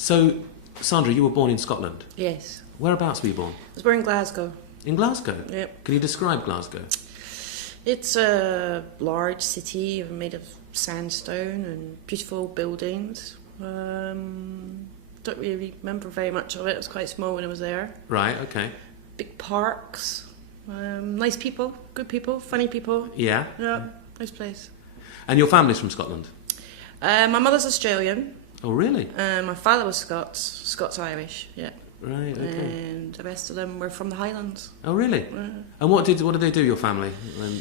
So, Sandra, you were born in Scotland. Yes. Whereabouts were you born? I was born in Glasgow. In Glasgow? Yep. Can you describe Glasgow? It's a large city made of sandstone and beautiful buildings. Don't really remember very much of it. It was quite small when I was there. Right, okay. Big parks, nice people, good people, funny people. Yeah? Yeah, nice place. And your family's from Scotland? My mother's Australian. Oh, really? My father was Scots-Irish, yeah. Right, okay. And the rest of them were from the Highlands. Oh, really? And what did they do, your family,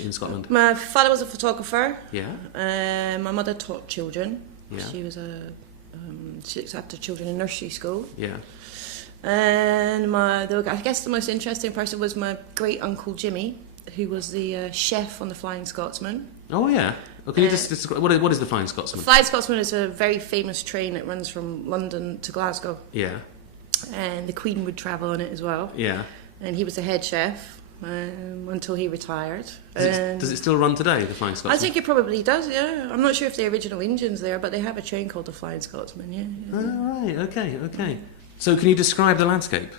in Scotland? My father was a photographer. Yeah. My mother taught children. Yeah. She was she looked after children in nursery school. Yeah. And I guess the most interesting person was my great uncle Jimmy, who was the chef on the Flying Scotsman. Oh, yeah. Oh, can you just describe, what is the Flying Scotsman? Flying Scotsman is a very famous train that runs from London to Glasgow. Yeah. And the Queen would travel on it as well. Yeah. And he was the head chef until he retired. Does it still run today, the Flying Scotsman? I think it probably does, yeah. I'm not sure if the original engine's there, but they have a train called the Flying Scotsman, yeah. Oh, right, okay. So can you describe the landscape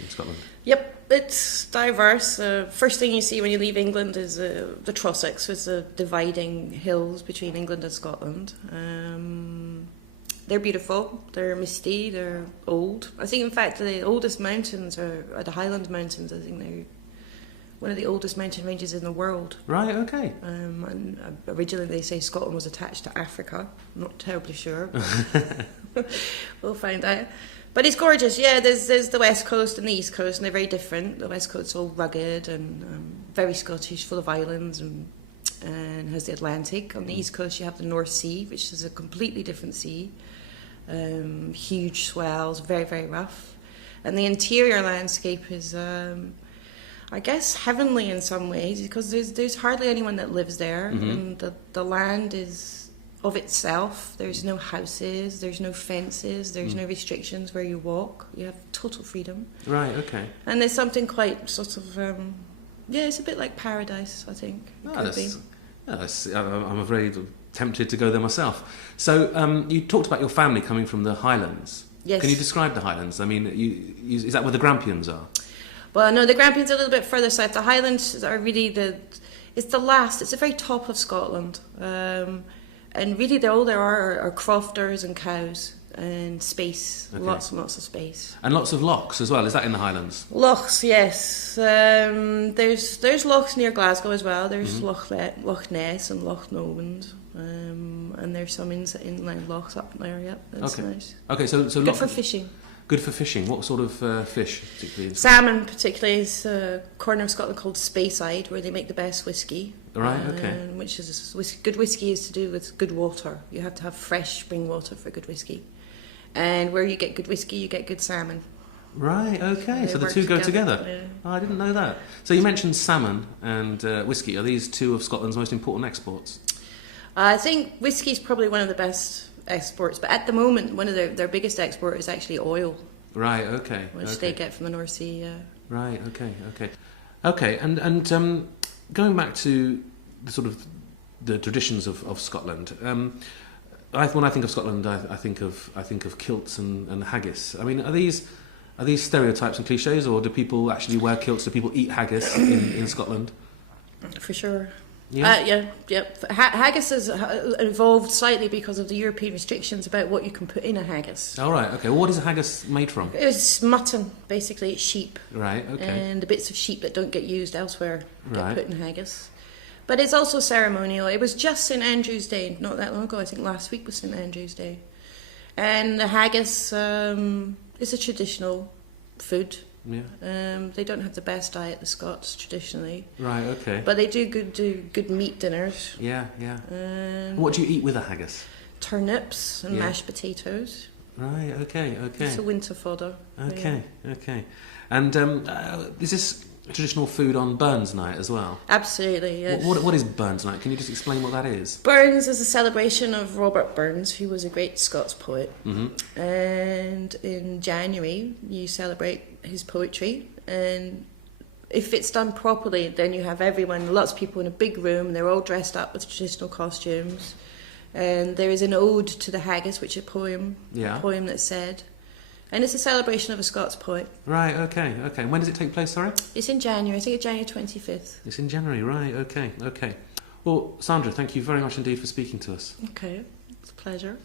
in Scotland? Yep, it's diverse. First thing you see when you leave England is the Trossachs, with the dividing hills between England and Scotland. They're beautiful, they're misty, they're old. I think, in fact, the oldest mountains are the Highland Mountains. I think they're one of the oldest mountain ranges in the world. Right, okay. And originally they say Scotland was attached to Africa. I'm not terribly sure. We'll find out. But it's gorgeous, yeah. There's the West Coast and the East Coast, and they're very different. The West Coast's all rugged and very Scottish, full of islands, and has the Atlantic. On the East Coast you have the North Sea, which is a completely different sea. Huge swells, very, very rough. And the interior landscape is, I guess, heavenly in some ways, because there's hardly anyone that lives there. Mm-hmm. And the land is of itself. There's no houses, there's no fences, there's no restrictions where you walk. You have total freedom. Right, okay. And there's something quite sort of, it's a bit like paradise, I think. I'm very tempted to go there myself. So you talked about your family coming from the Highlands. Yes. Can you describe the Highlands? I mean, is that where the Grampians are? Well, no, the Grampians are a little bit further south. The Highlands are really it's the very top of Scotland. And really all there are crofters and cows and space, Okay. lots and lots of space. And lots of lochs as well, is that in the Highlands? Lochs, yes. There's lochs near Glasgow as well. There's Loch Ness and Loch Lomond. And there's some inland lochs up there, yeah. That's okay. nice. Okay, so Good for fishing. Good for fishing. What sort of fish, particularly? Salmon, particularly, is a corner of Scotland called Speyside, where they make the best whiskey. Right, okay. Which is good whiskey is to do with good water. You have to have fresh spring water for good whiskey. And where you get good whiskey, you get good salmon. Right, okay. They So the work two go together. Yeah. Oh, I didn't know that. So you mentioned salmon and whiskey. Are these two of Scotland's most important exports? I think whiskey is probably one of the best exports, but at the moment, one of their biggest export is actually oil. Right, okay. Which they get from the North Sea, yeah. Right, okay. And going back to the sort of the traditions of Scotland, when I think of Scotland, I think of kilts and haggis. I mean, are these stereotypes and cliches, or do people actually wear kilts? Do people eat haggis in Scotland? For sure. Yeah. Yeah. Haggis has evolved slightly because of the European restrictions about what you can put in a haggis. Oh, right, okay. Well, what is a haggis made from? It's mutton, basically. It's sheep. Right, okay. And the bits of sheep that don't get used elsewhere get Right. put in haggis. But it's also ceremonial. It was just St Andrew's Day, not that long ago. I think last week was St Andrew's Day. And the haggis is a traditional food. Yeah. They don't have the best diet, the Scots, traditionally. Right, okay. But they do good meat dinners. Yeah. What do you eat with a haggis? Turnips and Yeah. mashed potatoes. Right, okay. It's a winter fodder. Okay. And is this traditional food on Burns Night as well? Absolutely, yes. What is Burns Night? Can you just explain what that is? Burns is a celebration of Robert Burns, who was a great Scots poet. Mm-hmm. And in January, you celebrate his poetry. And if it's done properly, then you have lots of people in a big room, and they're all dressed up with traditional costumes. And there is an ode to the haggis, which is Yeah. a poem that's said. And it's a celebration of a Scots poet. Right, okay. When does it take place, sorry? It's in January, I think it's January 25th. It's in January, right, okay. Well, Sandra, thank you very much indeed for speaking to us. Okay, it's a pleasure.